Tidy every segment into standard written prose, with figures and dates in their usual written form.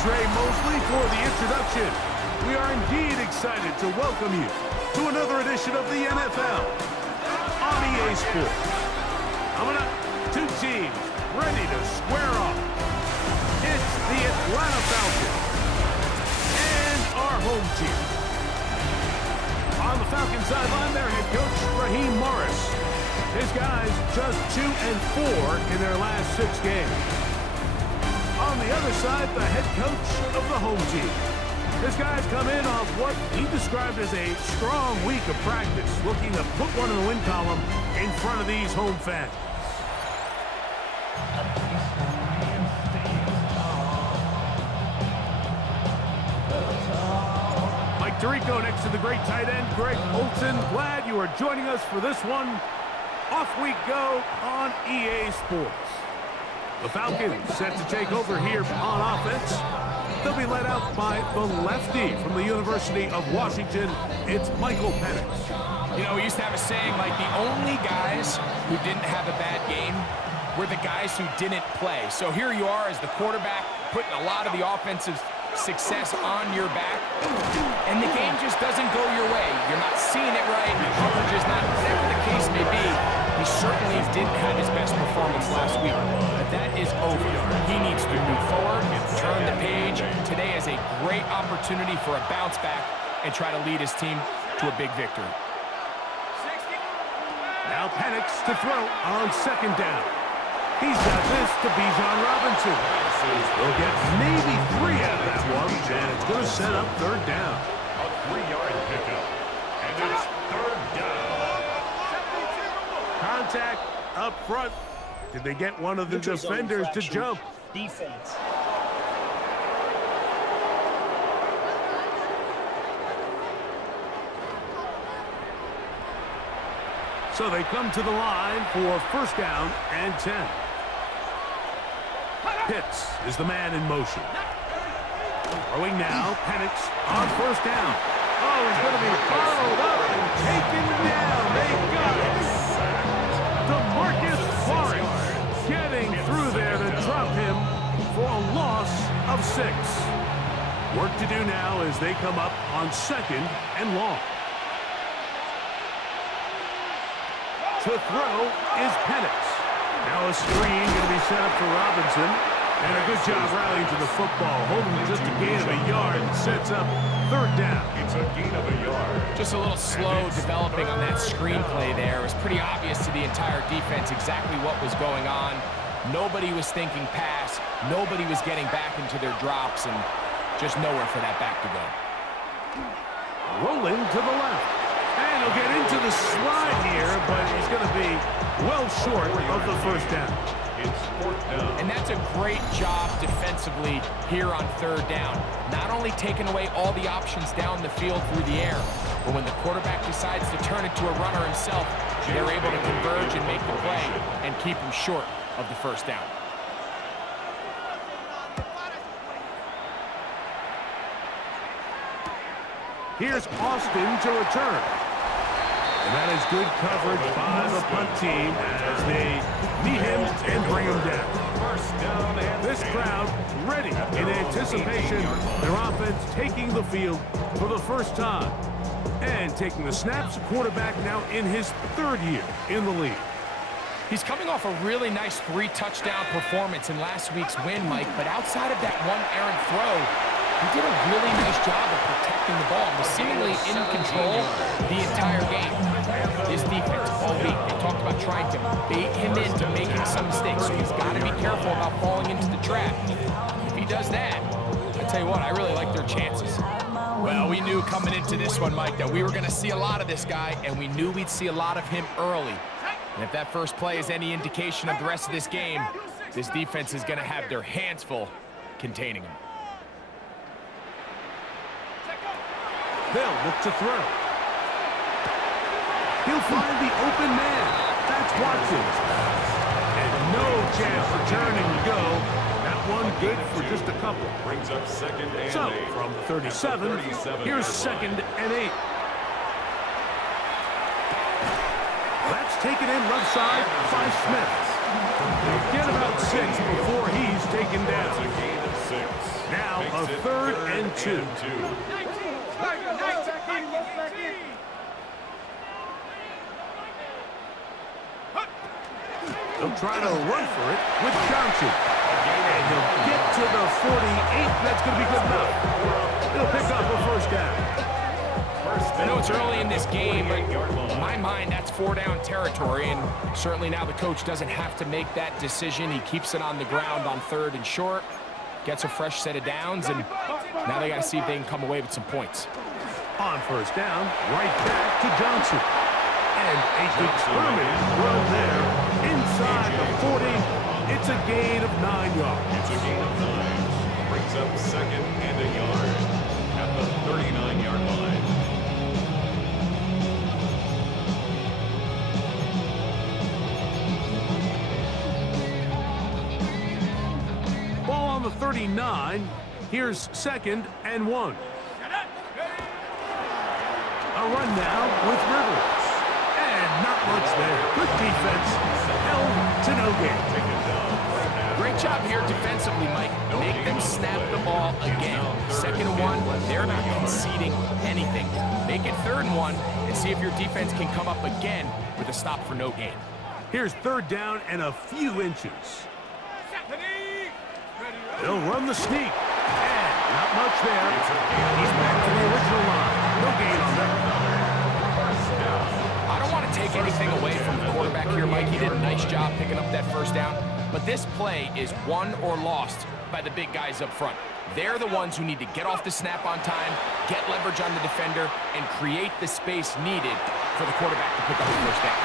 Trey Mosley for the introduction. We are indeed excited to welcome you to another edition of the NFL on EA Sports. Coming up, two teams ready to square off. It's the Atlanta Falcons and our home team. On the Falcons sideline, their head coach, Raheem Morris. His guys just 2-4 in their last 6 games. On the other side, the head coach of the home team. His guys come in off what he described as a strong week of practice, looking to put one in the win column in front of these home fans. Mike Tirico next to the great tight end, Greg Olsen. Glad you are joining us for this one. Off we go on EA Sports. The Falcons set to take over here on offense. They'll be led out by the lefty from the University of Washington. It's Michael Penix. You know, we used to have a saying like the only guys who didn't have a bad game were the guys who didn't play. So here you are as the quarterback putting a lot of the offensive success on your back, and the game just doesn't go your way. You're not seeing it right, the coverage is not, whatever the case may be. He certainly didn't have his best performance last week, but that is over. He needs to move forward, turn the page. Today is a great opportunity for a bounce back and try to lead his team to a big victory. Now Penix to throw on second down. He's got this to Bijan Robinson. He'll get maybe 3 out of that one, and it's going to set up third down. A 3-yard pickup, and it's third down. Contact up front. Did they get one of the defenders to jump? Defense. So they come to the line for first down and 10. Pitts is the man in motion. Throwing now, Penix on first down. Oh, he's going to be followed up and taken down. They got it. DeMarcus Lawrence getting through there to drop him for a loss of 6. Work to do now as they come up on second and long. To throw is Penix. Now a screen going to be set up for Robinson. And a good job rallying to the football. Holding just a gain of a yard and sets up third down. It's a gain of a yard. Just a little slow developing on that screenplay there. It was pretty obvious to the entire defense exactly what was going on. Nobody was thinking pass. Nobody was getting back into their drops, and just nowhere for that back to go. Rolling to the left. And he'll get into the slide here, but he's going to be well short of the first down. It's fourth down. And that's a great job defensively here on third down. Not only taking away all the options down the field through the air, but when the quarterback decides to turn it to a runner himself, they're able to converge and make the play and keep him short of the first down. Here's Austin to return. And that is good coverage by the punt team as they meet him and bring him down. This crowd ready in anticipation. Their offense taking the field for the first time. And taking the snaps, quarterback now in his 3rd year in the league. He's coming off a really nice 3-touchdown performance in last week's win, Mike, but outside of that one errant throw, he did a really nice job of protecting the ball and was seemingly in control the entire game. This defense all week, they talked about trying to bait him into making some mistakes, so he's got to be careful about falling into the trap. If he does that, I tell you what, I really like their chances. Well, we knew coming into this one, Mike, that we were going to see a lot of this guy, and we knew we'd see a lot of him early. And if that first play is any indication of the rest of this game, this defense is going to have their hands full containing him. They'll look to throw. He'll find the open man. That's Watson. And no chance for turning to go. That one good for just a couple. Brings up second and 8. So, from 37, here's second and 8. That's taken in left side by Smith. They'll get about 6 before he's taken down. It's a gain of 6. Now a a 3rd and 2. They'll try to run for it with Johnson. And he'll get to the 48. That's going to be good enough. He'll pick up a 1st down. I know it's early in this game, but in my mind, that's 4-down territory, and certainly now the coach doesn't have to make that decision. He keeps it on the ground on 3rd and short, gets a fresh set of downs, and now they got to see if they can come away with some points. On 1st down, right back to Johnson. And a determined run there inside the 40. It's a gain of 9 yards. It's a gain of 9. Brings up 2nd and a yard at the 39-yard line. Ball on the 39. Here's 2nd and 1. A run now with Rivers. Not much there. Good defense. Held to no gain. Great job here defensively, Mike. Make them snap the ball again. 2nd and 1, they're not conceding anything. Make it 3rd and 1 and see if your defense can come up again with a stop for no gain. Here's 3rd down and a few inches. They'll run the sneak. And not much there. He's back to the original line. No gain on that. I don't want to take anything away from the quarterback here, Mike. He did a nice job picking up that 1st down. But this play is won or lost by the big guys up front. They're the ones who need to get off the snap on time, get leverage on the defender, and create the space needed for the quarterback to pick up the 1st down.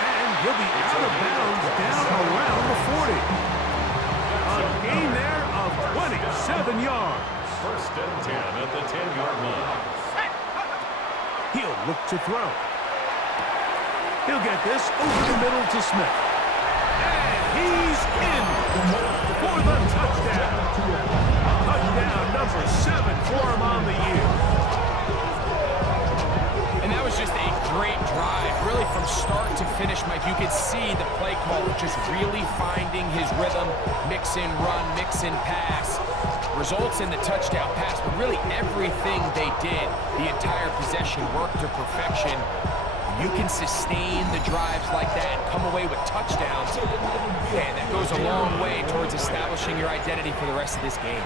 And he'll be out of bounds down around the 40. A gain there of 27 yards. 1st and 10 at the 10-yard line. He'll look to throw. He'll get this over the middle to Smith. And he's in for the touchdown. Touchdown number 7 for him on the year. And that was just a great drive. Really from start to finish, Mike, you could see the play caller just really finding his rhythm. Mix in run, mix in pass. Results in the touchdown pass, but really everything they did, the entire possession worked to perfection. You can sustain the drives like that and come away with touchdowns. Man, that goes a long way towards establishing your identity for the rest of this game.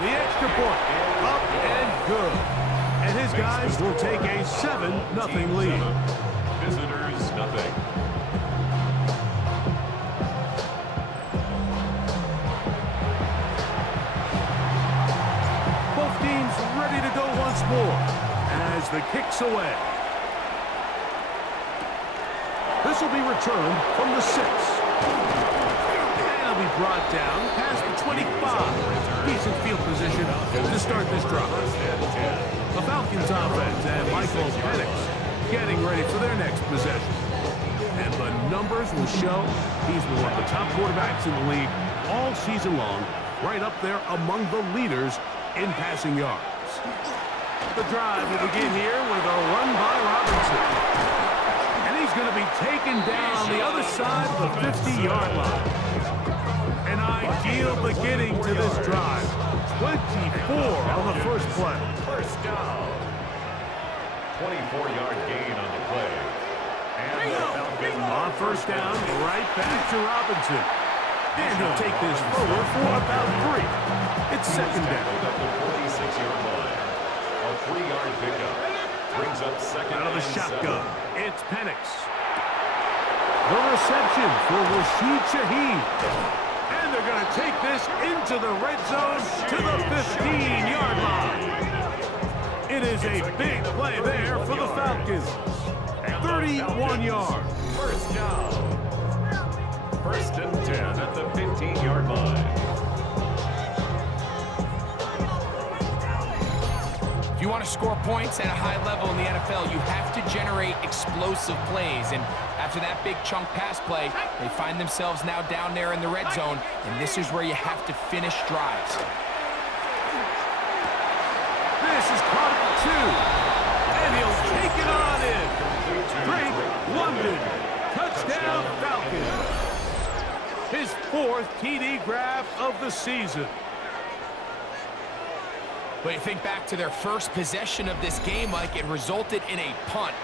The extra point, up and good. And his guys will take a 7-0 lead. Visitors, nothing. Both teams ready to go once more. As the kick's away. This will be returned from the 6. And it'll be brought down past the 25. Decent field position to start this drive. The Falcons offense and Michael Penix getting ready for their next possession. And the numbers will show he's been one of the top quarterbacks in the league all season long, right up there among the leaders in passing yards. The drive will begin here with a run by Robinson. And he's going to be taken down on the other side of the 50-yard line. An ideal beginning to this drive. 24 on the first play. 1st down. 24-yard gain on the play. And the Falcons on 1st down, right back to Robinson. And he'll take this forward for about 3. It's 2nd down. at the 46-yard line. A 3-yard pickup. Brings up 2nd Out of the and shotgun, 7. it's Penix. The reception for Rashid Shaheed. And they're going to take this into the red zone to the 15-yard line. It is a big play there for the Falcons. 31 yards. 1st down. 1st and 10 at the 15-yard line. If you want to score points at a high level in the NFL, you have to generate explosive plays. And after that big chunk pass play, they find themselves now down there in the red zone, and this is where you have to finish drives. This is caught at 2. And he'll take it on in. Drake London. Touchdown Falcons. His 4th TD grab of the season. Well, you think back to their first possession of this game, Mike, it resulted in a punt.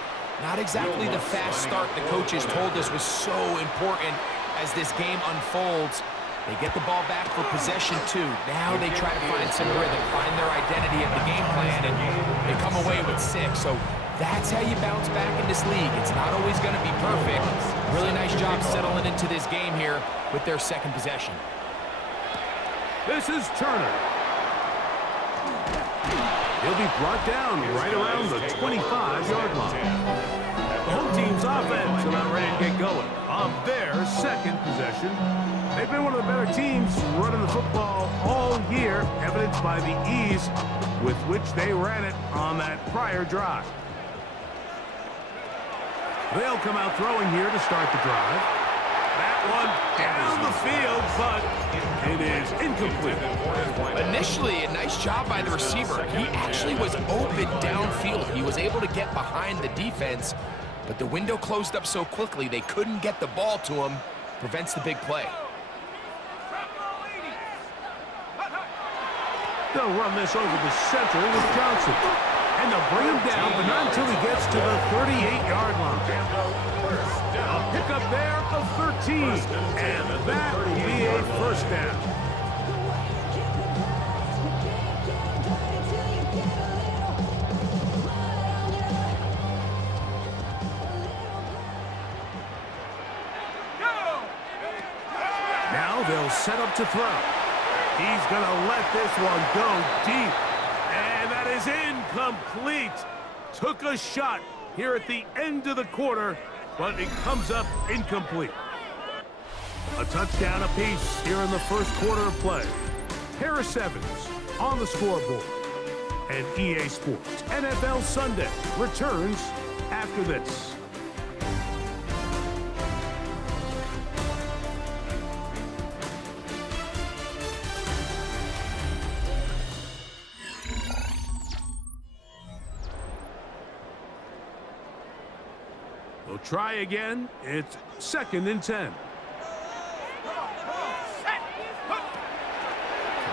Not exactly the fast start the coaches told us was so important as this game unfolds. They get the ball back for possession 2. Now they try to find some rhythm, find their identity of the game plan, and they come away with 6. So that's how you bounce back in this league. It's not always going to be perfect. Really nice job settling into this game here with their second possession. This is Turner. He'll be brought down right around the 25-yard line. The home team's offense about ready to get going on their second possession. They've been one of the better teams running the football all year, evidenced by the ease with which they ran it on that prior drive. They'll come out throwing here to start the drive. That one down the field, but it is incomplete. Initially, a nice job by the receiver. He actually was open downfield. He was able to get behind the defense, but the window closed up so quickly they couldn't get the ball to him. Prevents the big play. They'll run this over the center with Johnson. And they'll bring him down, but not until he gets to the 38-yard line. A pickup there of 13. And that will be a first down. Now they'll set up to throw. He's going to let this one go deep. And that is incomplete. Took a shot here at the end of the quarter, but it comes up incomplete. A touchdown apiece here in the first quarter of play. Harris Evans on the scoreboard. And EA Sports NFL Sunday returns after this. They'll try again. It's 2nd and 10.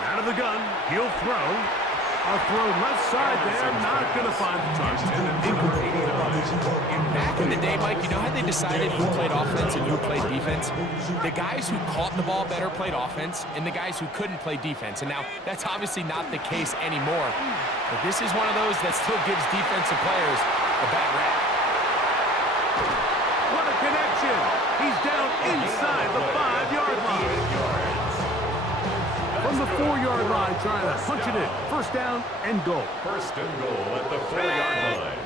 Out of the gun, he'll throw. A throw left side there, not going to find the target. Back in the day, Mike, you know how they decided who played offense and who played defense? The guys who caught the ball better played offense, and the guys who couldn't play defense. And now, that's obviously not the case anymore. But this is one of those that still gives defensive players a bad rap. What a connection! He's down inside the 5-yard line. From the 4-yard line, trying to punch it in. First down and goal. First and goal at the 4-yard line.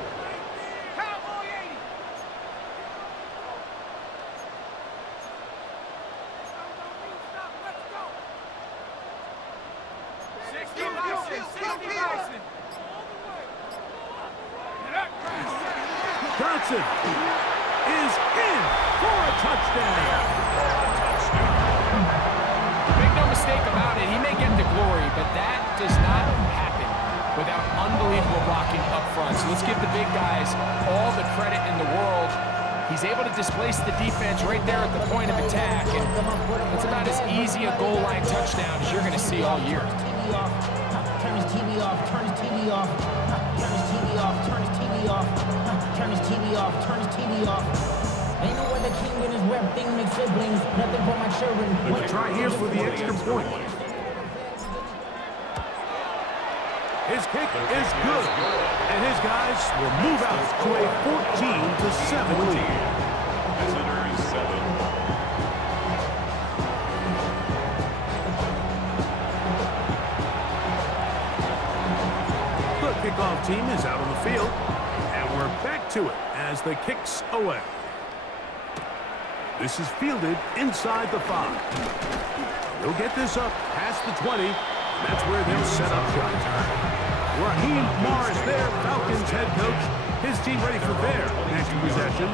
Johnson is in for a touchdown. Make no mistake about it, he may get the glory, but that does not happen without unbelievable blocking up front. So let's give the big guys all the credit in the world. He's able to displace the defense right there at the point of attack, and it's about as easy a goal line touchdown as you're going to see all year. Turn his TV off, turn his TV off, turn his TV off, turn his TV off, turn his TV off, turn his TV off. Ain't no other king in his rep thing makes siblings, nothing for my children. They try here for the extra point. His kick is good, and his guys will move out to a 14-7 lead. Visitors 7. The kickoff team is out on the field, and we're back to it as the kick's away. This is fielded inside the 5. They'll get this up past the 20. That's where they'll set up shop. Raheem Morris there, Falcons head coach. His team ready for their next possession.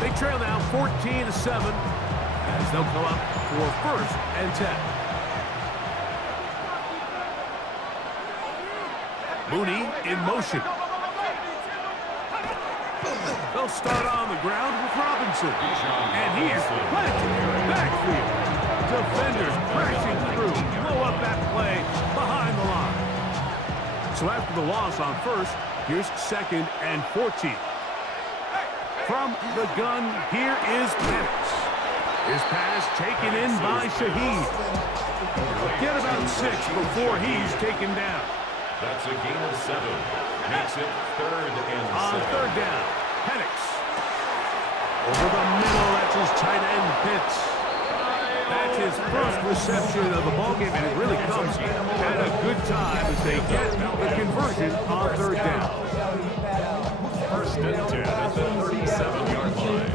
They trail now 14-7 as they'll come up for 1st and 10. Mooney in motion. They'll start on the ground with Robinson. And he is planted in the backfield. Defenders crashing through. Blow up that play behind the line. So after the loss on first, here's 2nd and 14. From the gun, here is Penix. His pass taken in by Shaheed. Get about 6 before he's taken down. That's a gain of 7. Makes it 3rd and 7. On 3rd down, Penix. Over the middle, that's his tight end, Pitts. That's his first reception of the ballgame, and it really comes at a good time as they get the conversion on 3rd down. 1st and 10 at the 37-yard line.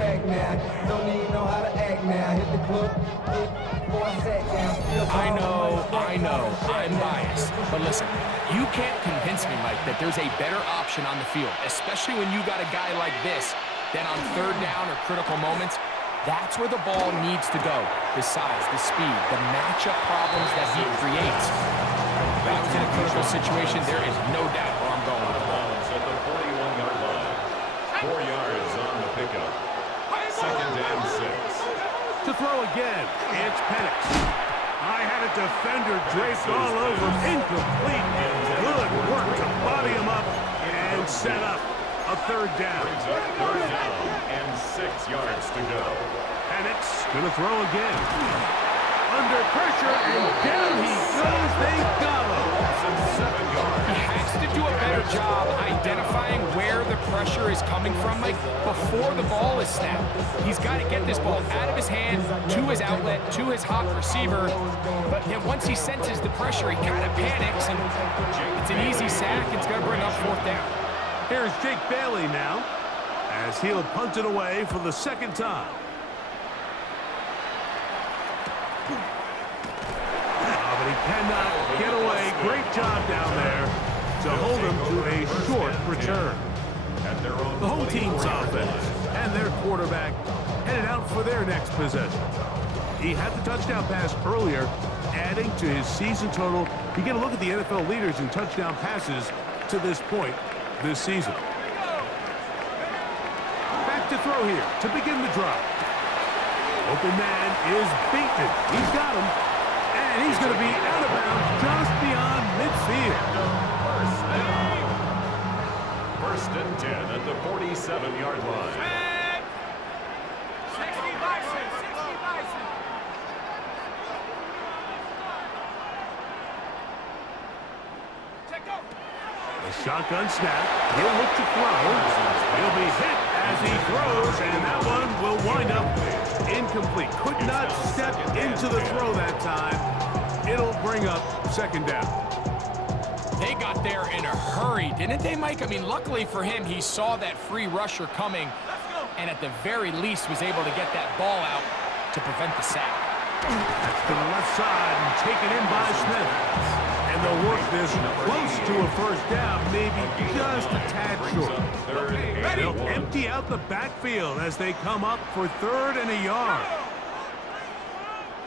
I know, I'm biased. But listen, you can't convince me, Mike, that there's a better option on the field, especially when you got a guy like this, that on 3rd down or critical moments, that's where the ball needs to go. The size, the speed, the matchup problems that he creates. If I was in a critical situation, there is no doubt where I'm going with the ball. At the 41-yard line. 4 yards on the pickup. 2nd and 6. To throw again, it's Penix. I had a defender draped all over him. Incomplete. Good work to body him up and set up a 3rd down. Brings up 3rd down and 6 yards to go. Penix gonna throw again. Under pressure, and down he goes. They got him. That's 7 yards. He has to do a better job identifying where the pressure is coming from, Mike, before the ball is snapped. He's got to get this ball out of his hand, to his outlet, to his hot receiver. But then once he senses the pressure, he kind of panics, and it's an easy sack. It's going to bring up 4th down. Here's Jake Bailey now, as he'll punt it away for the 2nd time. But he cannot get away. Great job down there to hold him to a short return. The home team's offense and their quarterback headed out for their next possession. He had the touchdown pass earlier, adding to his season total. You get a look at the NFL leaders in touchdown passes to this point this season. Back to throw here to begin the drive. Open man is beaten. He's got him. And he's going to be out of bounds just beyond midfield. 1st and 10 at the 47-yard line. 60 Bison, 60 Bison. Check go. A shotgun snap. He'll look to throw. He'll be hit as he throws, and that one will wind up incomplete. Could not step into the throw that time. It'll bring up 2nd down. They got there in a hurry, didn't they, Mike? I mean, luckily for him, he saw that free rusher coming, and at the very least was able to get that ball out to prevent the sack. That's to the left side and taken in by Smith. And they'll work this close to a 1st down, maybe just a tad short. They'll empty out the backfield as they come up for 3rd and a yard.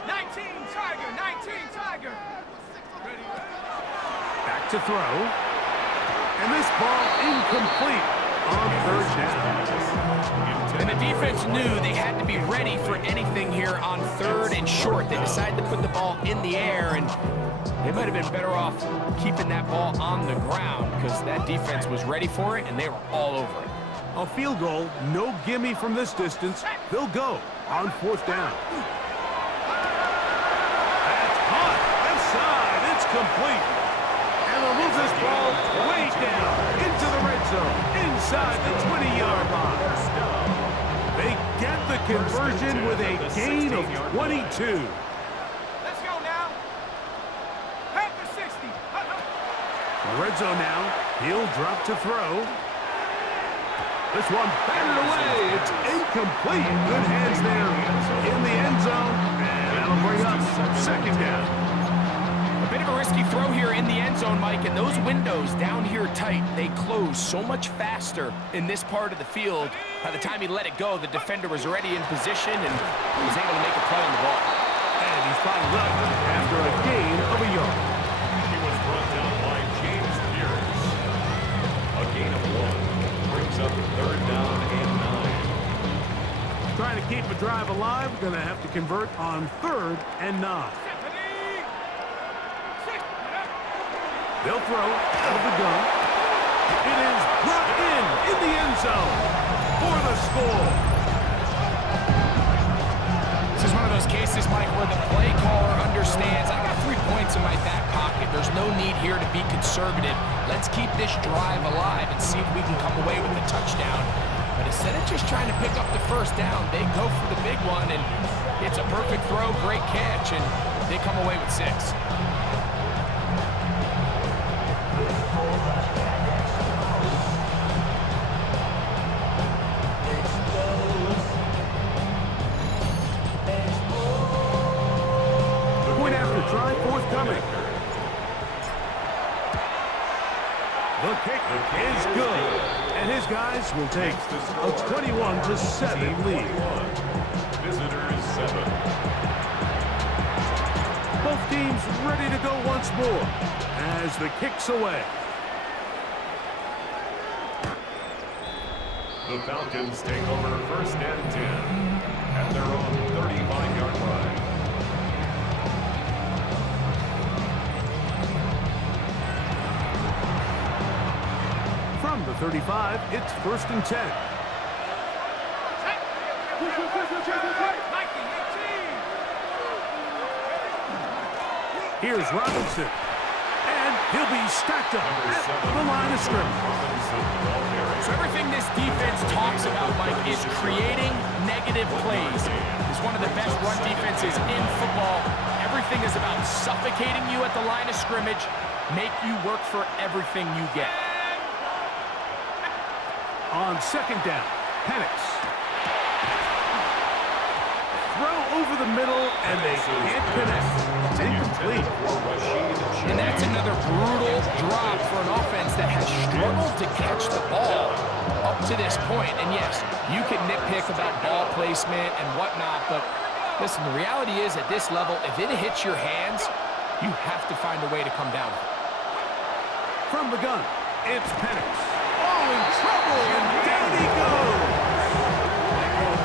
19 Tiger, 19 Tiger. Back to throw. And this ball incomplete on 3rd down. And the defense knew they had to be ready for anything here on 3rd and short. They decided to put the ball in the air, and they might have been better off keeping that ball on the ground because that defense was ready for it, and they were all over it. A field goal, no gimme from this distance. They'll go on 4th down. That's hot. Left side. It's complete. And they'll move this ball way down into the red zone, inside the 20-yard line. They get the conversion with a gain of 22. Let's go now. Head for 60. Red zone now. He'll drop to throw. This one batted away. It's incomplete. Good hands there in the end zone. And that'll bring up 2nd down. A bit of a risky throw here in the end zone, Mike, and those windows down here tight, they close so much faster in this part of the field. By the time he let it go, the defender was already in position and was able to make a play on the ball. And he's followed up after a gain of a yard. He was brought down by James Pierce. A gain of 1 brings up 3rd down and 9. Trying to keep a drive alive, going to have to convert on 3rd and 9. They'll throw out of the gun. It is brought in the end zone for the score. This is one of those cases, Mike, where the play caller understands, I got 3 points in my back pocket. There's no need here to be conservative. Let's keep this drive alive and see if we can come away with a touchdown. But instead of just trying to pick up the first down, they go for the big one, and it's a perfect throw, great catch, and they come away with 6. Try forthcoming. The kick is good, and his guys will take a 21-7 lead. Visitors 7. Both teams ready to go once more as the kick's away. The Falcons take over 1st and 10 at their own 35-yard line. From the 35, it's 1st and 10. Here's Robinson. And he'll be stacked up at the line of scrimmage. So everything this defense talks about, Mike, is creating negative plays. It's one of the best run defenses in football. Everything is about suffocating you at the line of scrimmage, make you work for everything you get. On 2nd down, Penix. Throw over the middle, and they can't connect. It's incomplete. And that's another brutal drop for an offense that has struggled to catch the ball up to this point. And yes, you can nitpick about ball placement and whatnot, but listen, the reality is at this level, if it hits your hands, you have to find a way to come down with it. From the gun, it's Penix. Oh, in trouble, and down he goes.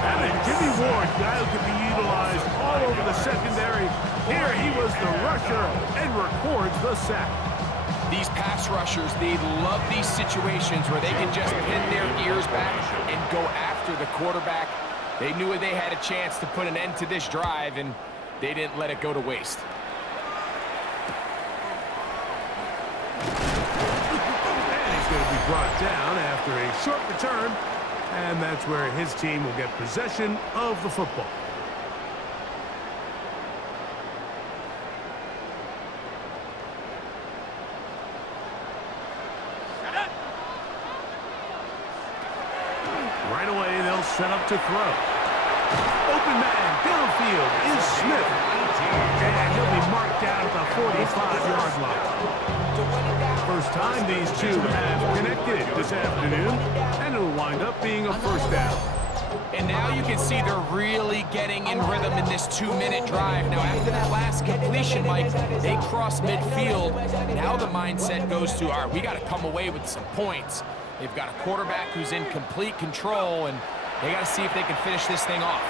And then Jimmy Ward, guy who could be utilized all over the secondary. Here he was the rusher and records the sack. These pass rushers, they love these situations where they can just pin their ears back and go after the quarterback. They knew they had a chance to put an end to this drive, and they didn't let it go to waste. Going to be brought down after a short return, and that's where his team will get possession of the football. Right away, they'll set up to throw. Open man downfield is Smith, and he'll be marked down at the 45-yard line. First time these two have connected this afternoon, and it'll wind up being a 1st down. And now you can see they're really getting in rhythm in this 2-minute drive. Now, after that last completion, Mike, they cross midfield. Now the mindset goes to, all right, we got to come away with some points. They've got a quarterback who's in complete control, and they got to see if they can finish this thing off.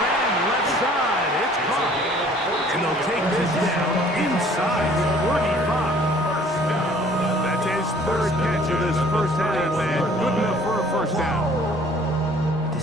And left side, it's caught. And they'll take this down inside 45. That's his 3rd catch of this 1st half, and good enough for a 1st down.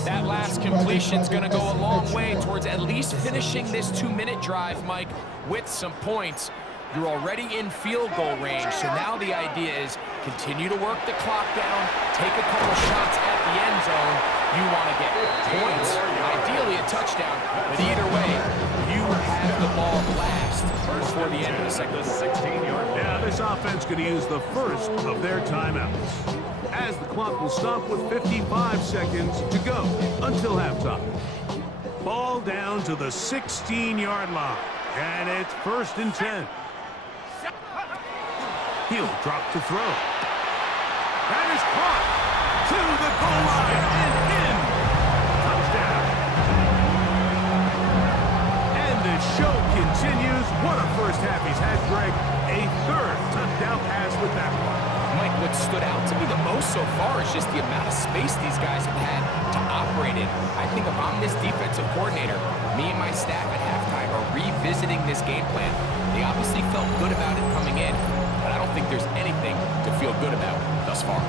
That last completion's going to go a long way towards at least finishing this 2-minute drive, Mike, with some points. You're already in field goal range, so now the idea is continue to work the clock down, take a couple shots at the end zone. You want to get points, ideally a touchdown, but either way, you have the ball last before the end of the second. Yeah, this offense could use the first of their timeouts, as the clock will stop with 55 seconds to go until halftime. Ball down to the 16-yard line, and it's 1st and 10. He'll drop to throw. That is caught to the goal line and in. Touchdown. And the show continues. What a 1st half he's had, Greg. A 3rd touchdown pass with that one. Mike, what stood out to me the most so far is just the amount of space these guys have had to operate in. I think if I'm this defensive coordinator, me and my staff at halftime are revisiting this game plan. They obviously felt good about it coming in, but I don't think there's anything to feel good about thus far.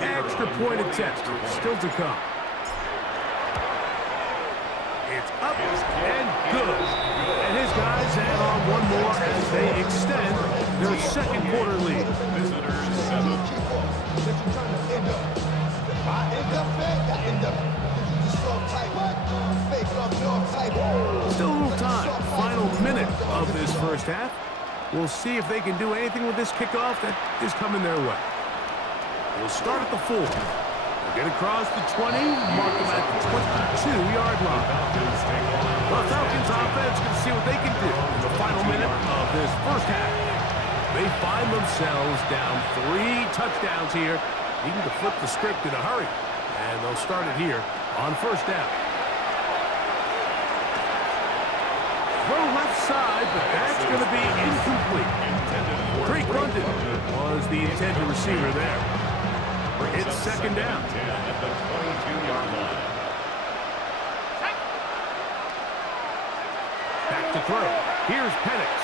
Extra point attempt still to come. It's up and good. And his guys add on one more as they extend their second quarter lead. Visitors 7. Still a little time. Final minute of this first half. We'll see if they can do anything with this kickoff that is coming their way. We'll start at the 4. We'll get across the 20, mark them at the 22-yard line. The Falcons offense can see what they can do in the final minute of this first half. They find themselves down 3 touchdowns here, needing to flip the script in a hurry. And they'll start it here on first down. Throw left side, but that's going to be incomplete. Drake London was the intended receiver there. It's second down. At the 22-yard line. Back to throw. Here's Penix.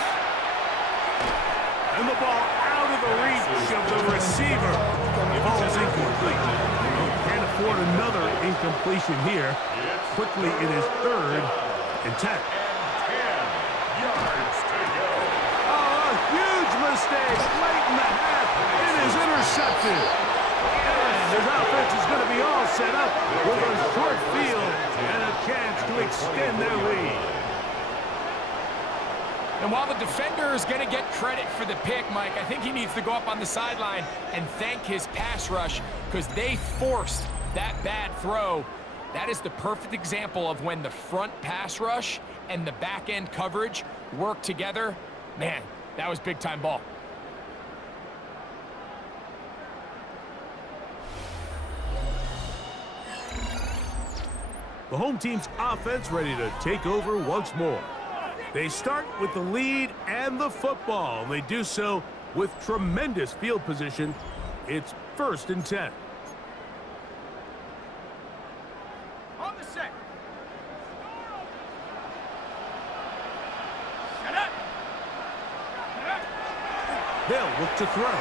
And the ball out of the reach of the receiver. Falls incomplete. Can't afford another incompletion here. Quickly, it is 3rd and 10. 10 yards to go. Oh, a huge mistake late in the half. It is intercepted. And his offense is going to be all set up with a short field and a chance to extend their lead. And while the defender is going to get credit for the pick, Mike, I think he needs to go up on the sideline and thank his pass rush because they forced that bad throw. That is the perfect example of when the front pass rush and the back end coverage work together. Man, that was big-time ball. The home team's offense ready to take over once more. They start with the lead and the football. They do so with tremendous field position. It's 1st and 10. On the set. Set up. Set up. They'll look to throw.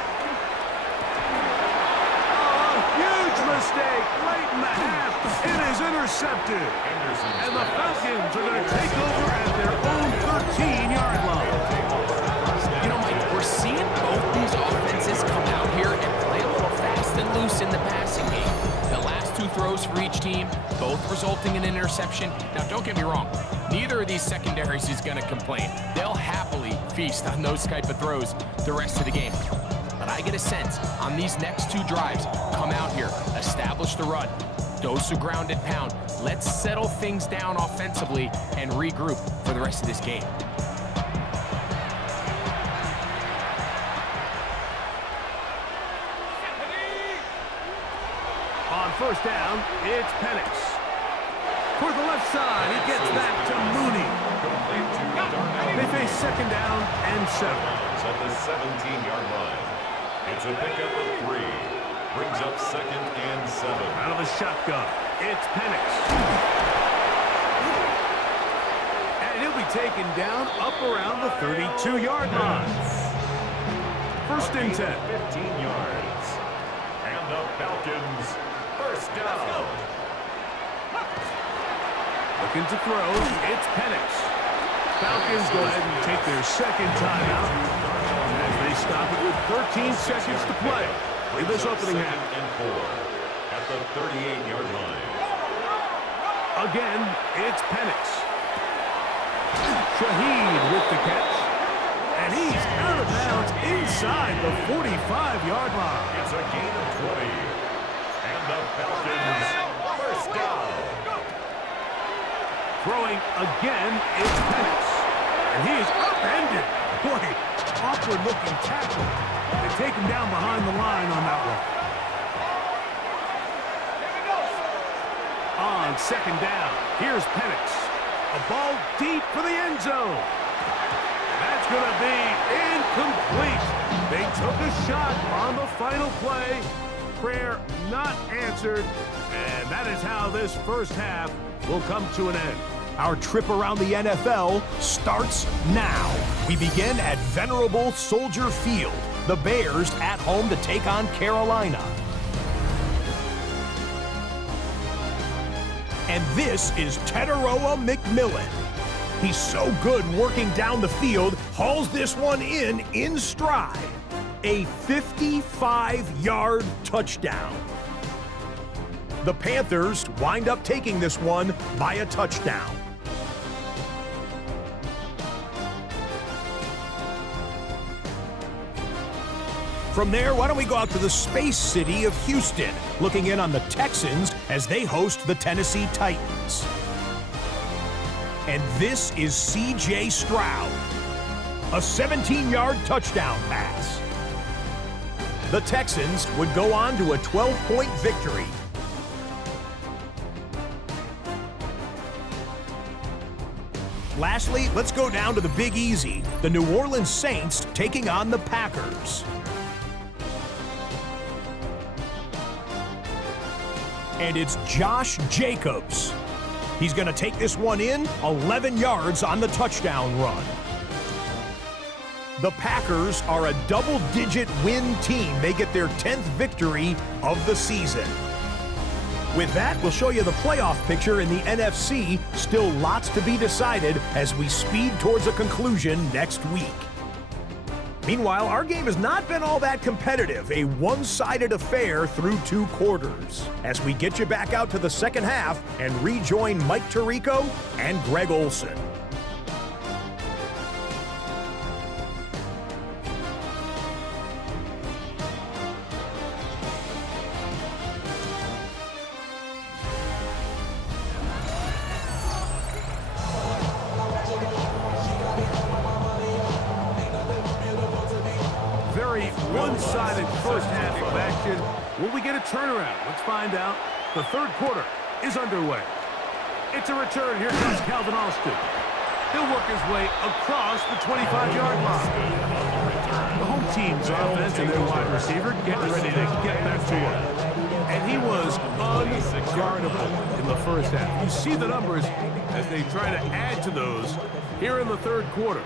Huge mistake late in the half. It is intercepted. And the Falcons are going to take over at their own 13-yard line. You know, Mike, we're seeing both these offenses come out here and play a little fast and loose in the passing game. The last 2 throws for each team, both resulting in an interception. Now, don't get me wrong. Neither of these secondaries is going to complain. They'll happily feast on those type of throws the rest of the game. But I get a sense on these next 2 drives, come out here, establish the run, dose of ground and pound. Let's settle things down offensively and regroup for the rest of this game. On first down, it's Penix. For the left side, he gets that to Mooney. They face second down and 7. At the 17-yard line. It's a pickup of 3. Brings up 2nd and 7. Out of the shotgun, it's Penix. And he'll be taken down up around the 32-yard line. 1st and 10. 15 yards. And the Falcons, 1st down. Looking to throw, it's Penix. Falcons go ahead and take their second timeout as they stop it with 13 seconds to play in this opening half. And 4 at the 38-yard line. Again, it's Penix. Shaheed with the catch. And he's out of bounds inside the 45-yard line. It's a gain of 20. And the Falcons, 1st down. Throwing again, it's Penix. And he is upended. Boy, awkward-looking tackle. They take him down behind the line on that one. On second down, here's Penix. A ball deep for the end zone. going to be incomplete. They took a shot on the final play. Prayer not answered. And that is how this first half will come to an end. Our trip around the NFL starts now. We begin at venerable Soldier Field. The Bears at home to take on Carolina. And this is Teteroa McMillan. He's so good working down the field, hauls this one in stride. A 55-yard touchdown. The Panthers wind up taking this one by a touchdown. From there, why don't we go out to the space city of Houston, looking in on the Texans as they host the Tennessee Titans. And this is C.J. Stroud. A 17-yard touchdown pass. The Texans would go on to a 12-point victory. Lastly, let's go down to the Big Easy. The New Orleans Saints taking on the Packers. And it's Josh Jacobs. He's going to take this one in, 11 yards on the touchdown run. The Packers are a double-digit win team. They get their 10th victory of the season. With that, we'll show you the playoff picture in the NFC. Still lots to be decided as we speed towards a conclusion next week. Meanwhile, our game has not been all that competitive, a one-sided affair through 2 quarters. As we get you back out to the second half and rejoin Mike Tirico and Greg Olson. One-sided first half of action. Will we get a turnaround? Let's find out. The third quarter is underway. It's a return. Here comes Calvin Austin. He'll work his way across the 25-yard line. The home team's offense and their wide receiver getting ready to get back to work. And he was unguardable in the first half. You see the numbers as they try to add to those here in the third quarter.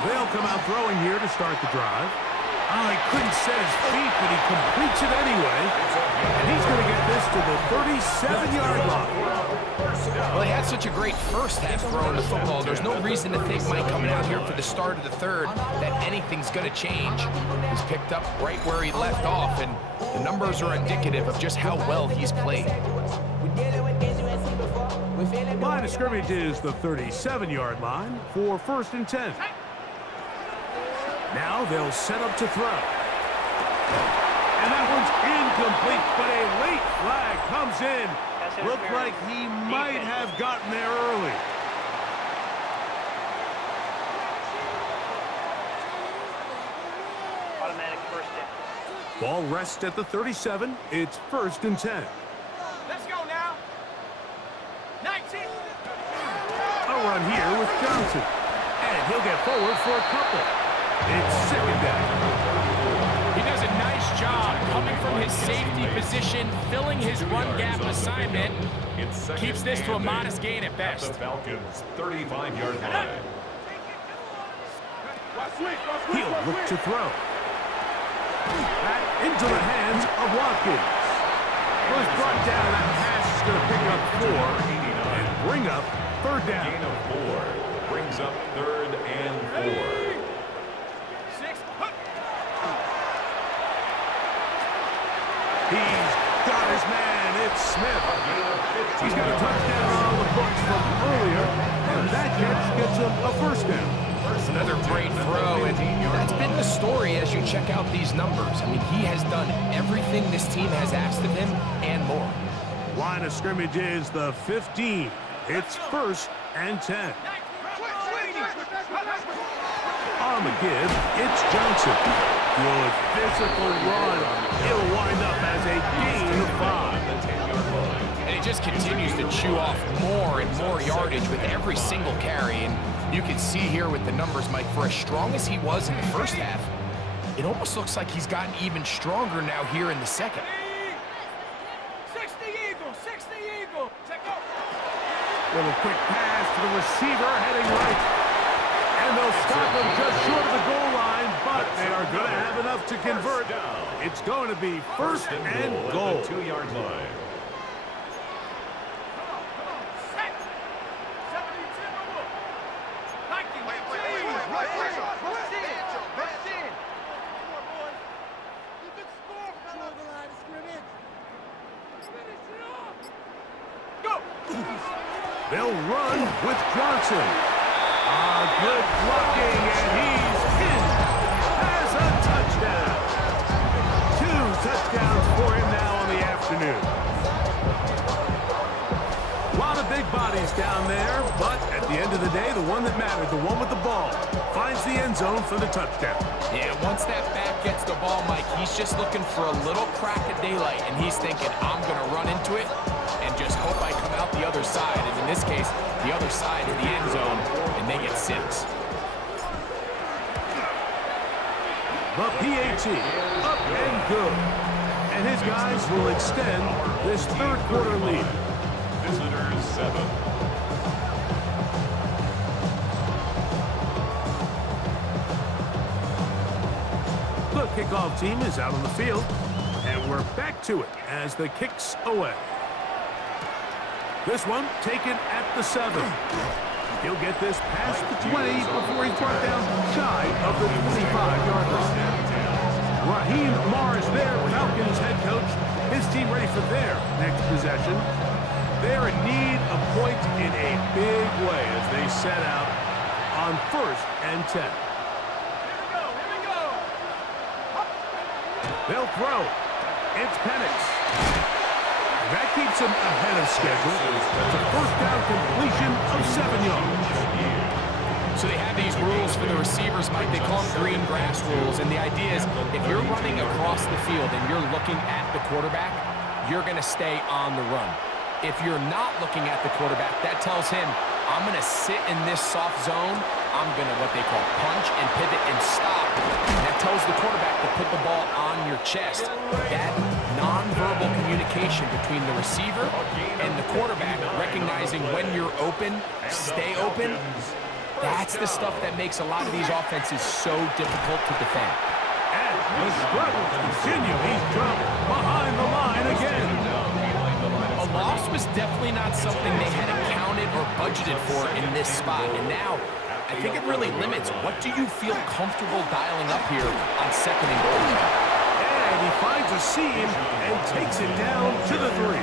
They'll come out throwing here to start the drive. Oh, he couldn't set his feet, but he completes it anyway. And he's going to get this to the 37-yard line. Well, he had such a great first half throwing the football. There's no reason to think, Mike, coming out here for the start of the third, that anything's going to change. He's picked up right where he left off, and the numbers are indicative of just how well he's played. Line of scrimmage is the 37-yard line for 1st and 10. Now they'll set up to throw. And that one's incomplete, but a late flag comes in. Looked like he might have gotten there early. Automatic first down. Ball rests at the 37. It's 1st and 10. Let's go now. 19. A run here with Johnson. And he'll get forward for a couple. It's 2nd down. He does a nice job coming from his safety position, filling his run gap assignment. Keeps this to a modest gain at best. The Falcons' 35-yard line. He'll look to throw. Back into the hands of Watkins. Was brought down. That pass is going to pick up 4 and bring up 3rd down. Gain of 4 brings up 3rd and 4. He's got his man. It's Smith. He's got a touchdown on the books from earlier, and that catch gets him a 1st down. Another great throw, and that's been the story as you check out these numbers. I mean, he has done everything this team has asked of him and more. Line of scrimmage is the 15. It's 1st and 10. On the give, it's Johnson. Good physical run. It'll wind up as a gain of 5. And he just continues to chew off more and more yardage with every single carry. And you can see here with the numbers, Mike, for as strong as he was in the first half, it almost looks like he's gotten even stronger now here in the second. 60 Eagle, 60 Eagle. Check out. Little quick pass to the receiver heading right. And they'll stop him just short of the goal line, but they are going to have enough to convert. It's going to be first and goal. At the 2-yard line. Set. 72. Thank you. Wait. You can score, fella. The line of scrimmage. Finish it off. Go. They'll run with Johnson. Good blocking, and he's in as a touchdown. 2 touchdowns for him now on the afternoon. A lot of big bodies down there, but at the end of the day, the one that mattered, the one with the ball, finds the end zone for the touchdown. Yeah, once that back gets the ball, Mike, he's just looking for a little crack of daylight, and he's thinking, I'm going to run into it and just hope I come out the other side. And in this case, the other side of the end zone, and they get 6. The PAT, up and good. And his guys will extend this third quarter lead. Visitors 7. The kickoff team is out on the field, and we're back to it as the kick's away. This one taken at the 7. He'll get this past the 20 before he's brought down shy of the 25-yard line. Raheem Morris there, Falcons head coach. His team ready for their next possession. They're in need of points in a big way as they set out on 1st and 10. Here we go. They'll throw. It's Penix. That keeps him ahead of schedule. It's a first down completion of 7 yards. So they have these rules for the receivers, Mike. They call them green grass rules. And the idea is if you're running across the field and you're looking at the quarterback, you're going to stay on the run. If you're not looking at the quarterback, that tells him, I'm going to sit in this soft zone. I'm going to what they call punch and pivot and stop. And that tells the quarterback to put the ball on your chest. That nonverbal communication between the receiver and the quarterback, recognizing when you're open, stay open, that's the stuff that makes a lot of these offenses so difficult to defend. And the struggles continue. He's dropped behind the line again. A loss was definitely not something they had accounted or budgeted for in this spot. And now, I think it really limits what do you feel comfortable dialing up here on 2nd and goal. And he finds a seam and takes it down to the 3.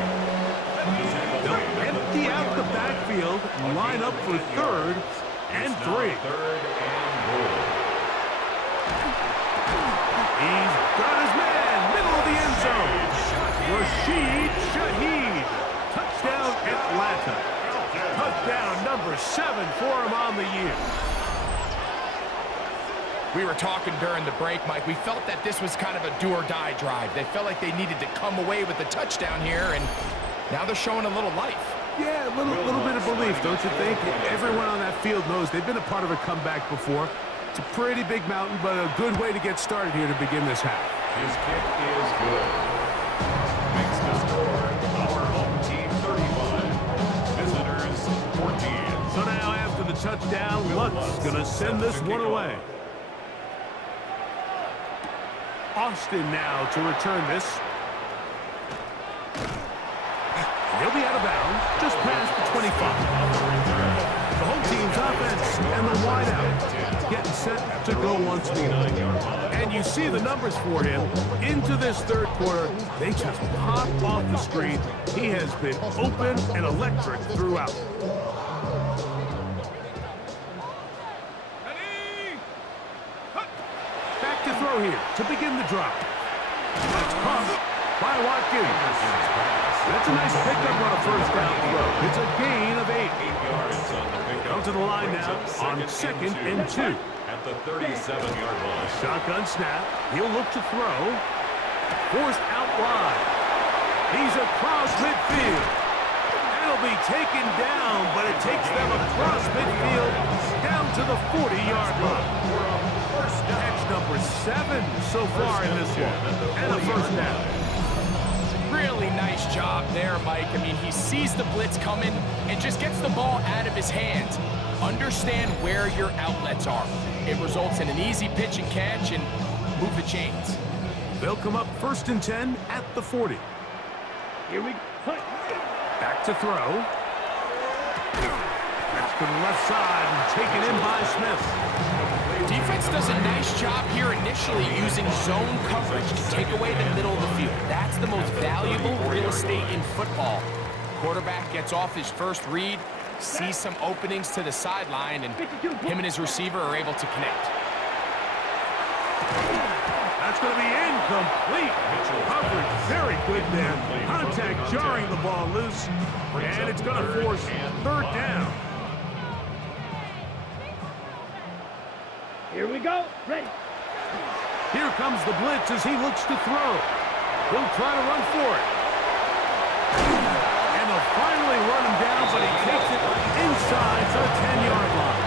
They'll empty out the backfield, line up for 3rd and 3. 3rd and goal. He's got his man, middle of the end zone. Rashid Shaheed. Touchdown, Atlanta. Touchdown number 7 for him on the year. We were talking during the break, Mike. We felt that this was kind of a do-or-die drive. They felt like they needed to come away with the touchdown here, and now they're showing a little life. Yeah, a little bit of belief, don't you think? Everyone on that field knows they've been a part of a comeback before. It's a pretty big mountain, but a good way to get started here to begin this half. His kick is good. Makes the score. Our home team 31. Visitors 14. So now after the touchdown, Luck's going to send this one away. Austin now to return this. He'll be out of bounds, just past the 25. The home team's offense and the wideout getting set to go once more. And you see the numbers for him into this third quarter. They just pop off the screen. He has been open and electric throughout. Back to throw here to begin the drop. That's pumped by Watkins. That's a nice pickup on a first down throw. It's a gain of 8. 8 yards on the pickup. Down to the line now on 2nd and 2. At the 37-yard line. Shotgun snap. He'll look to throw. Forced out wide. He's across midfield. They'll be taken down, but it takes them across midfield down to the 40-yard line. Catch number 7 so far in this one, and a first down. Really nice job there, Mike. I mean, he sees the blitz coming and just gets the ball out of his hands. Understand where your outlets are. It results in an easy pitch and catch and move the chains. They'll come up 1st and 10 at the 40. Here we go. Back to throw. That's to the left side and taken in by Smith. Defense does a nice job here initially using zone coverage to take away the middle of the field. That's the most valuable real estate in football. Quarterback gets off his first read, sees some openings to the sideline, and him and his receiver are able to connect. That's going to be incomplete. Coverage very good there. Contact jarring the ball loose, and it's going to force 3rd down. Here we go. Ready. Here comes the blitz as he looks to throw. He'll try to run for it. And they'll finally run him down, but he takes it inside the 10-yard line.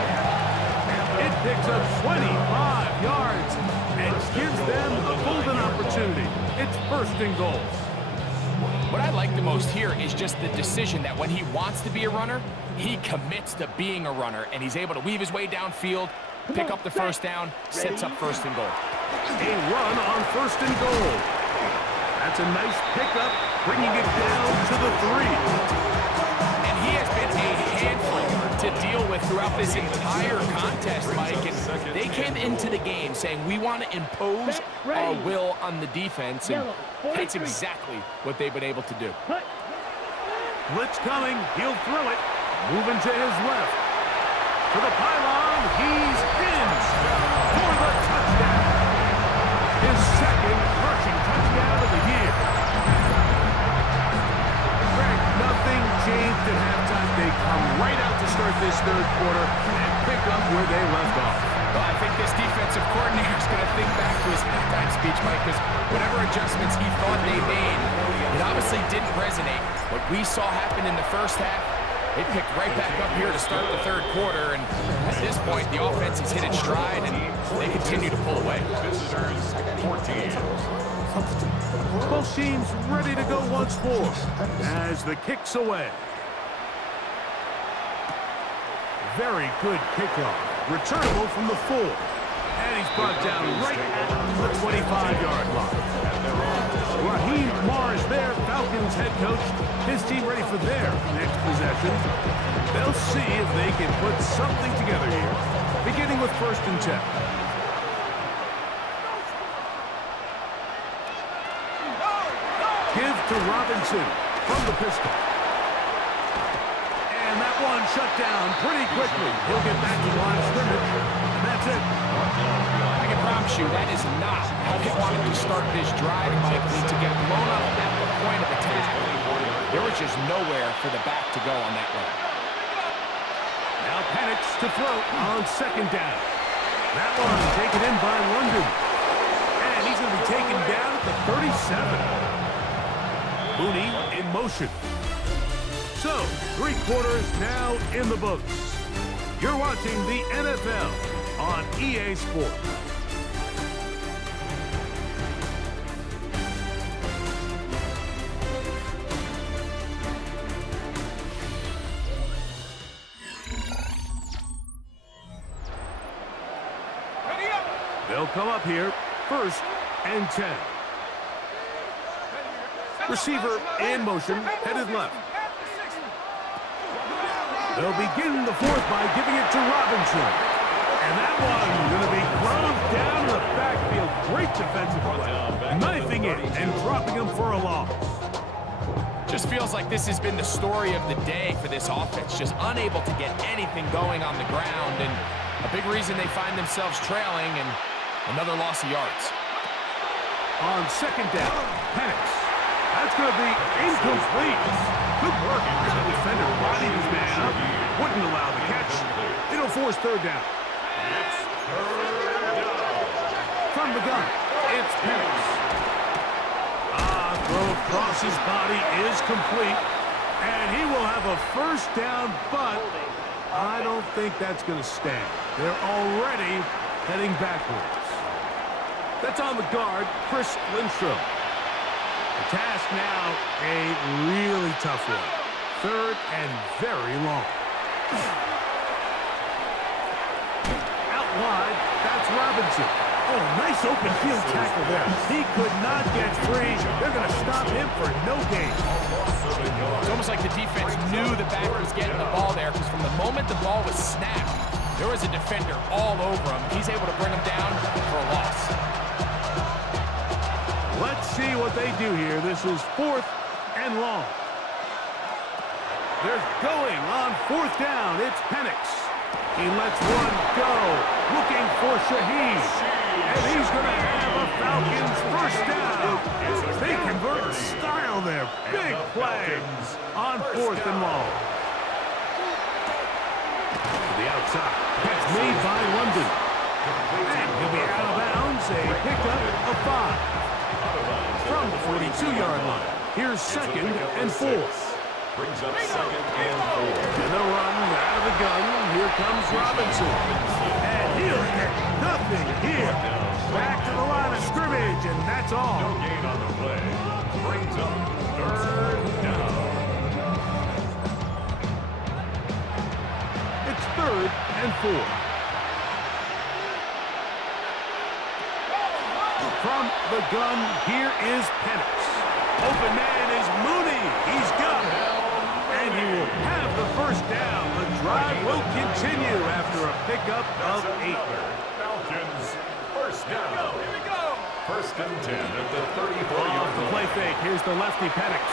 It picks up 25 yards and gives them a golden opportunity. It's 1st and goal. What I like the most here is just the decision that when he wants to be a runner, he commits to being a runner, and he's able to weave his way downfield, pick up the first down, sets up 1st and goal. A run on 1st and goal. That's a nice pickup, bringing it down to the 3. And he has been a handful to deal with throughout this entire contest, Mike. And they came into the game saying, we want to impose our will on the defense, and that's exactly what they've been able to do. Blitz coming, he'll throw it. Moving to his left. To the pylon, he's in for the touchdown. His 2nd rushing touchdown of the year. Greg, nothing changed at halftime. They come right out to start this 3rd quarter and pick up where they left off. Well, I think this defensive coordinator is going to think back to his halftime speech, Mike, because whatever adjustments he thought they made, it obviously didn't resonate. What we saw happen in the first half, they picked right back up here to start the 3rd quarter, and at this point, the offense has hit its stride, and they continue to pull away. Visitors, 14. Both teams ready to go once more as the kick's away. Very good kickoff. Returnable from the 4. And he's brought down right at the 25-yard line. Raheem Morris there, Falcons head coach. His team ready for their next possession. They'll see if they can put something together here. Beginning with 1st and 10. Give to Robinson from the pistol. And that one shut down pretty quickly. He'll get back to line of scrimmage, and that's it. I can promise you that is not how they wanted to start this drive, Mike. To get blown up at the point of attack. There was just nowhere for the back to go on that run. Now Penix to throw on 2nd down. That one taken in by London. And he's going to be taken down at the 37. Mooney in motion. So, 3 quarters now in the books. You're watching the NFL on EA Sports. They'll come up here, 1st and 10. Receiver in motion, headed left. They'll begin the 4th by giving it to Robinson. And that one going to be thrown down in the backfield. Great defensive play. Knifing it and dropping him for a loss. Just feels like this has been the story of the day for this offense. Just unable to get anything going on the ground. And a big reason they find themselves trailing, and another loss of yards. On 2nd down, Penix. That's going to be incomplete. Good work. The defender bodied his man up. Wouldn't allow the catch. It'll force 3rd down. From the gun, it's Penix. Throw across his body is complete. And he will have a first down, but I don't think that's going to stand. They're already heading backwards. That's on the guard, Chris Lindstrom. The task now, a really tough one. Third and very long. Out wide, that's Robinson. Oh, nice open field tackle there. He could not get free. They're going to stop him for no gain. It's almost like the defense knew the back was getting the ball there, because from the moment the ball was snapped, there was a defender all over him. He's able to bring him down for a loss. Let's see what they do here. This is 4th and long. They're going on 4th down. It's Penix. He lets one go. Looking for Shaheed. And he's going to have a Falcons first down. They convert style there. Big play on 4th and long. To the outside. That's made by London. And he'll be out of bounds. A pickup of 5. From the 42-yard line. Here's 2nd and 4. Brings up 2nd and 4. And the run out of the gun. Here comes Robinson. And he'll get nothing here. Back to the line of scrimmage, and that's all. No gain on the play. Brings up 3rd down. It's 3rd and 4. From the gun, here is Penix. Open man is Mooney. He's got it. And he will have the first down. The drive will continue after a pickup of 8. Falcons first down. Here we go. 1st and 10 at the 34-yard The line. play fake. Here's the lefty Penix.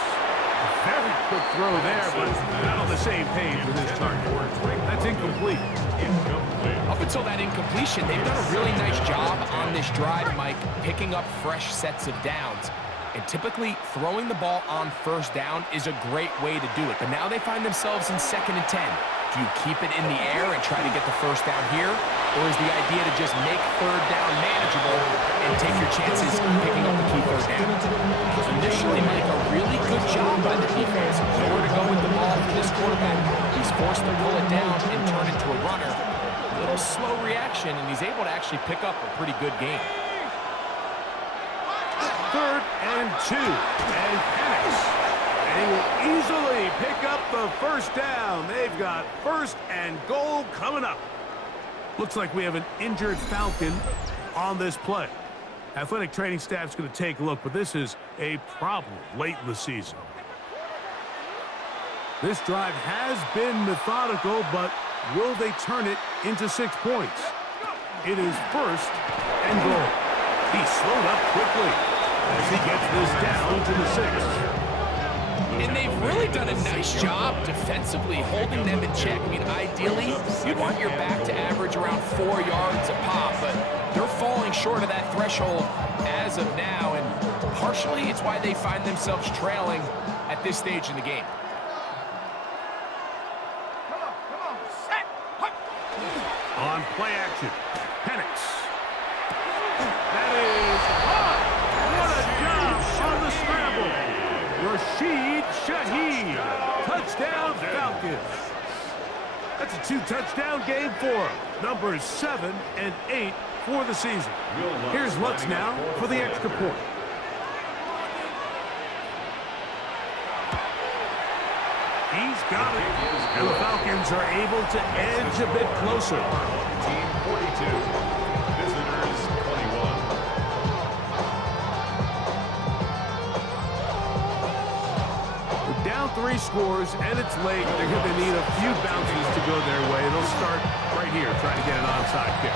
Very quick throw there, but not on the same page with his target. That's incomplete. Up until that incompletion, they've done a really nice job on this drive, Mike, picking up fresh sets of downs. And typically, throwing the ball on 1st down is a great way to do it. But now they find themselves in 2nd and 10. Do you keep it in the air and try to get the first down here? Or is the idea to just make 3rd down manageable and take your chances picking up the key 3rd down? Initially, Mike, a really good job by the defense. Nowhere to go with the ball for this quarterback. He's forced to pull it down and turn it to a runner. A little slow reaction, and he's able to actually pick up a pretty good game. 3rd and 2. And Penix. And he will easily pick up the first down. They've got 1st and goal coming up. Looks like we have an injured Falcon on this play. Athletic training staff's going to take a look, but this is a problem late in the season. This drive has been methodical, but will they turn it into 6 points? It is 1st and goal. He slowed up quickly as he gets this down to the 6. And they've really done a nice job defensively holding them in check. I mean, ideally, you'd want your back to average around 4 yards a pop, but they're falling short of that threshold as of now, and partially it's why they find themselves trailing at this stage in the game. On play action, Penix. That is hot. What a job on the scramble. Rashid Shaheed. Touchdown Falcons. That's a 2-touchdown game for him. Numbers 7 and 8 for the season. Here's Lutz now for the extra point. He's got it. And the Falcons are able to edge a bit closer. Team 42. Visitors 21. We're down 3 scores, and it's late. They're going to need a few bounces to go their way. They'll start right here, trying to get an onside kick.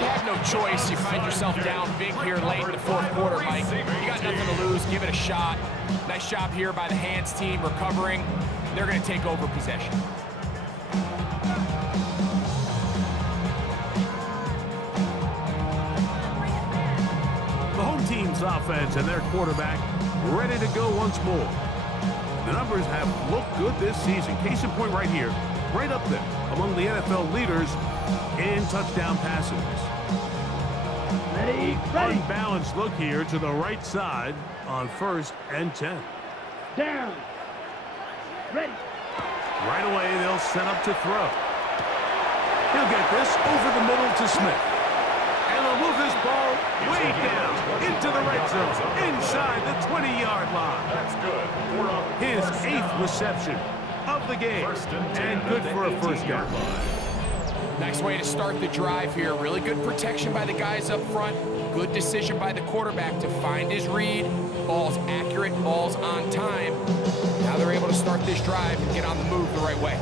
You have no choice. You find yourself down big here late in the 4th quarter, Mike. You got nothing to lose. Give it a shot. Nice job here by the hands team recovering. They're going to take over possession. The home team's offense and their quarterback ready to go once more. The numbers have looked good this season. Case in point right here, right up there among the NFL leaders in touchdown passes. Ready? Unbalanced look here to the right side on 1st and 10. Down. Ready. Right away, they'll set up to throw. He'll get this over the middle to Smith. And they'll move this ball way down into the red zone, inside the 20-yard line. That's good. His 8th reception of the game, and good for a first down. Nice way to start the drive here. Really good protection by the guys up front. Good decision by the quarterback to find his read. Ball's accurate, ball's on time. Now they're able to start this drive and get on the move the right way.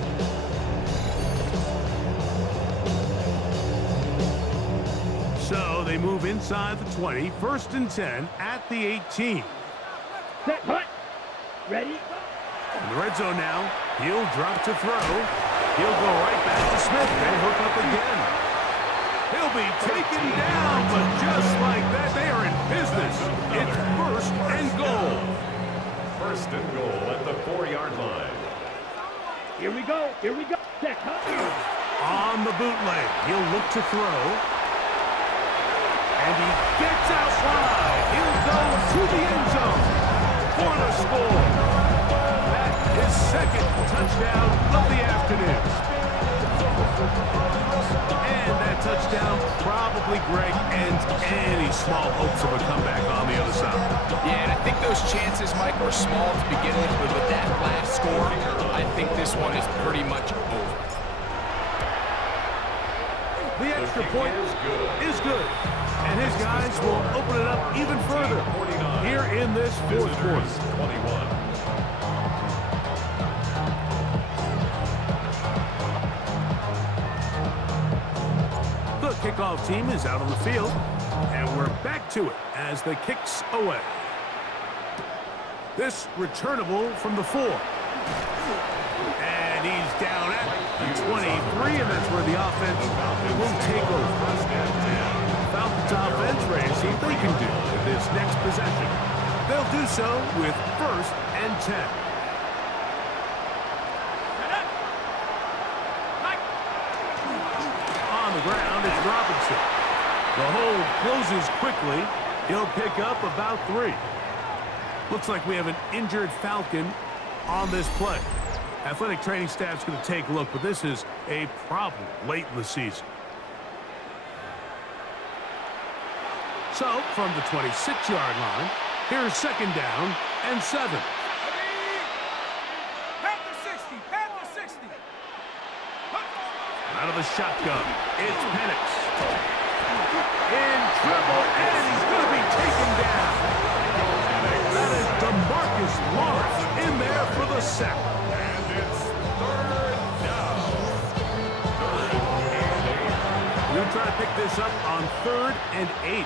So they move inside the 20, 1st and 10 at the 18. Set. Hut. Ready. In the red zone now, he'll drop to throw. He'll go right back to Smith and hook up again. He'll be taken down, but just like that, they are in business. It's 1st and goal. 1st and goal at the 4-yard line. Here we go. Here we go. Set. Hut. On the bootleg, he'll look to throw. And he gets out wide. He'll go to the end zone for the score. That is 2nd touchdown of the afternoon. And that touchdown probably, Greg, ends any small hopes of a comeback on the other side. Yeah, and I think those chances, Mike, were small to begin with, but with that last score, I think this one is pretty much over. The extra point is good. And his guys will open it up even further here in this 4th quarter. 21. The kickoff team is out on the field, and we're back to it as the kicks away. This returnable from the 4. And he's down at the 23, and that's where the offense will take over. Falcons offense ready to see what they can do with this next possession. They'll do so with 1st and 10. On the ground, it's Robinson. The hold closes quickly. He'll pick up about 3. Looks like we have an injured Falcon on this play. Athletic training staff's going to take a look, but this is a problem late in the season. So, from the 26-yard line, here's 2nd down and 7. Panther 60. Panther 60. Out of the shotgun, it's Penix. In trouble, and he's going to be taken down. That is DeMarcus Lawrence in there for the sack. And it's 3rd down. 3rd and 8. We'll try to pick this up on 3rd and 8.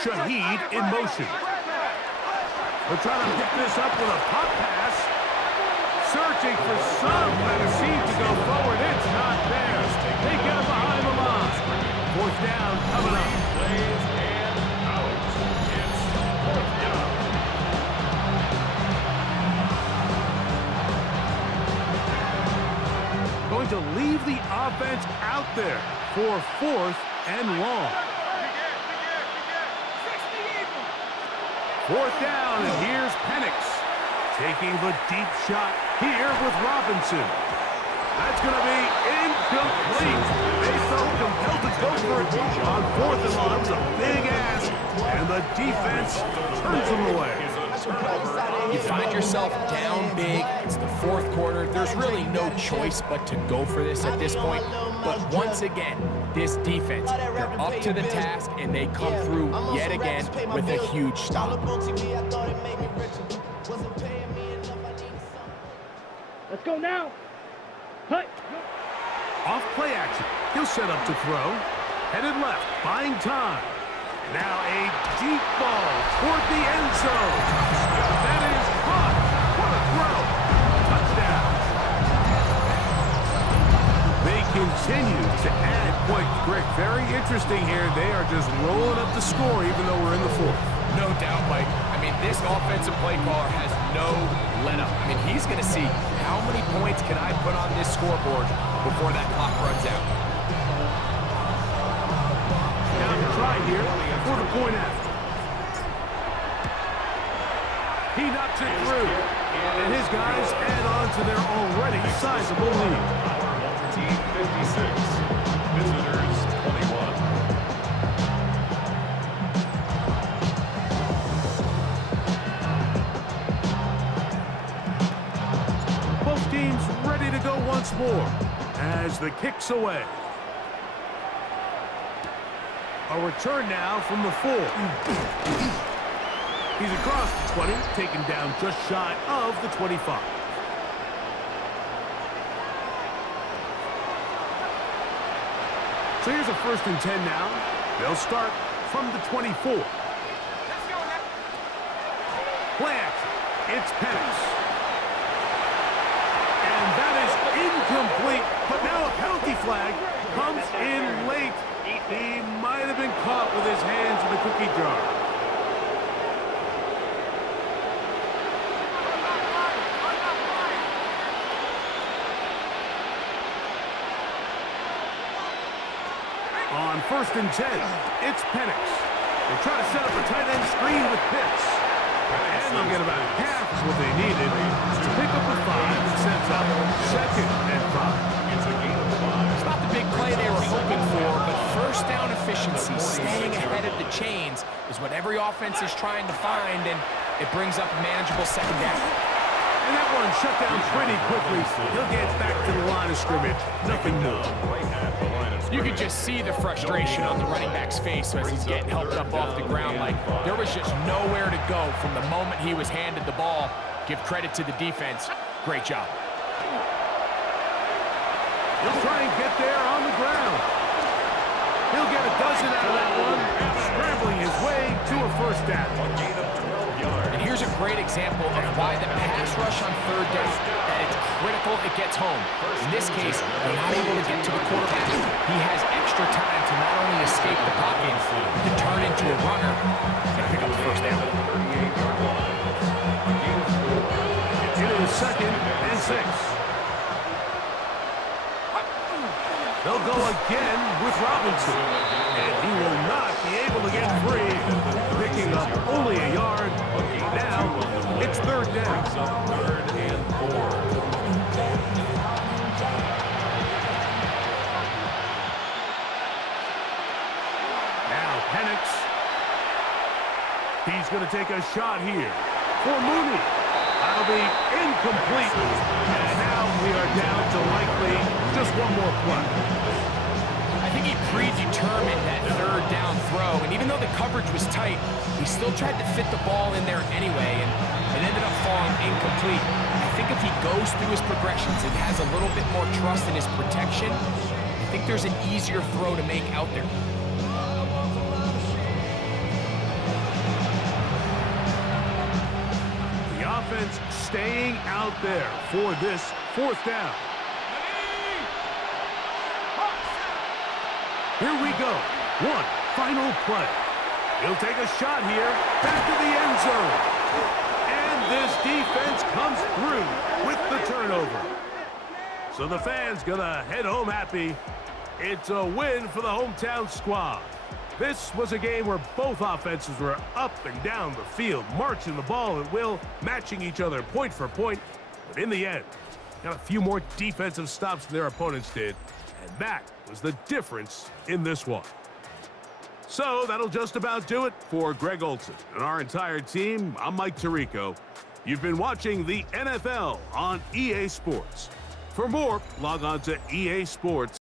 Shaheed in motion. We're trying to pick this up with a pop pass. Searching for some kind of seam to go forward. It's not there. They get it behind the line. 4th down coming up. Plays and out. It's 4th down. Going to leave the offense out there for 4th and long. 4th down, and here's Penix taking the deep shot here with Robinson. That's going to be incomplete. They felt compelled to go for it on 4th and long. It's a big ask, and the defense turns them away. You find yourself down big. It's the 4th quarter. There's really no choice but to go for this at this point. But once again, this defense, they're up to the task, and they come through yet again with a huge stop. Let's go now. Hut. Off play action. He'll set up to throw. Headed left, buying time. Now a deep ball toward the end zone. That is caught. What a throw. Touchdown. They continue to add points. Greg, very interesting here. They are just rolling up the score even though we're in the 4th. No doubt, Mike. I mean, this offensive play caller has no let-up. I mean, he's going to see how many points can I put on this scoreboard before that clock runs out. Now to try here for the point after. He knocks it through. And his guys add on to their already sizable lead. Our home team 56, visitors 21. Both teams ready to go once more as the kick's away. A return now from the 4. He's across the 20, taken down just shy of the 25. So here's a 1st and 10 now. They'll start from the 24. Play action. It's Penix. And that is incomplete, but now a penalty flag comes in late. He might have been caught with his hands in the cookie jar. On 1st and 10, it's Penix. They try to set up a tight end screen with Pitts. And they'll get about half what they needed to pick up the 5 and sets up 2nd and 5. It's a gain of 5. It's not the big play they were hoping for, but first down efficiency, staying ahead of the chains, is what every offense is trying to find, and it brings up a manageable 2nd down. And that one shut down pretty quickly. He'll get back to the line of scrimmage. Nothing more. Right at the line of You could just see the frustration on the running back's face as he's getting helped up off the ground. Like, there was just nowhere to go from the moment he was handed the ball. Give credit to the defense. Great job. He'll try and get there on the ground. He'll get a dozen out of that one, scrambling his way to a 1st down. A gain of 12 yards. And here's a great example of why the pass rush on 3rd down, that it's critical it gets home. In this case, they're not able to get to the quarterback. He has extra time to not only escape the pocket, but to turn into a runner and pick up the 1st down. 38-yard line. A gain of 4. It is 2nd and 6. They'll go again with Robinson, and he will not be able to get free, picking up only a yard. Now, it's 3rd down. 3rd and 4. Now, Penix. He's going to take a shot here for Mooney. That'll be incomplete. And now we are down to likely just one more play. I think he predetermined that 3rd down throw, and even though the coverage was tight, he still tried to fit the ball in there anyway, and it ended up falling incomplete. I think if he goes through his progressions and has a little bit more trust in his protection, I think there's an easier throw to make out there. The offense staying out there for this 4th down. Here we go. One final play. He'll take a shot here, back to the end zone. And this defense comes through with the turnover. So the fans gonna head home happy. It's a win for the hometown squad. This was a game where both offenses were up and down the field, marching the ball at will, matching each other point for point. But in the end, got a few more defensive stops than their opponents did. And that was the difference in this one. So that'll just about do it for Greg Olson and our entire team. I'm Mike Tirico. You've been watching the NFL on EA Sports. For more, log on to easports.com.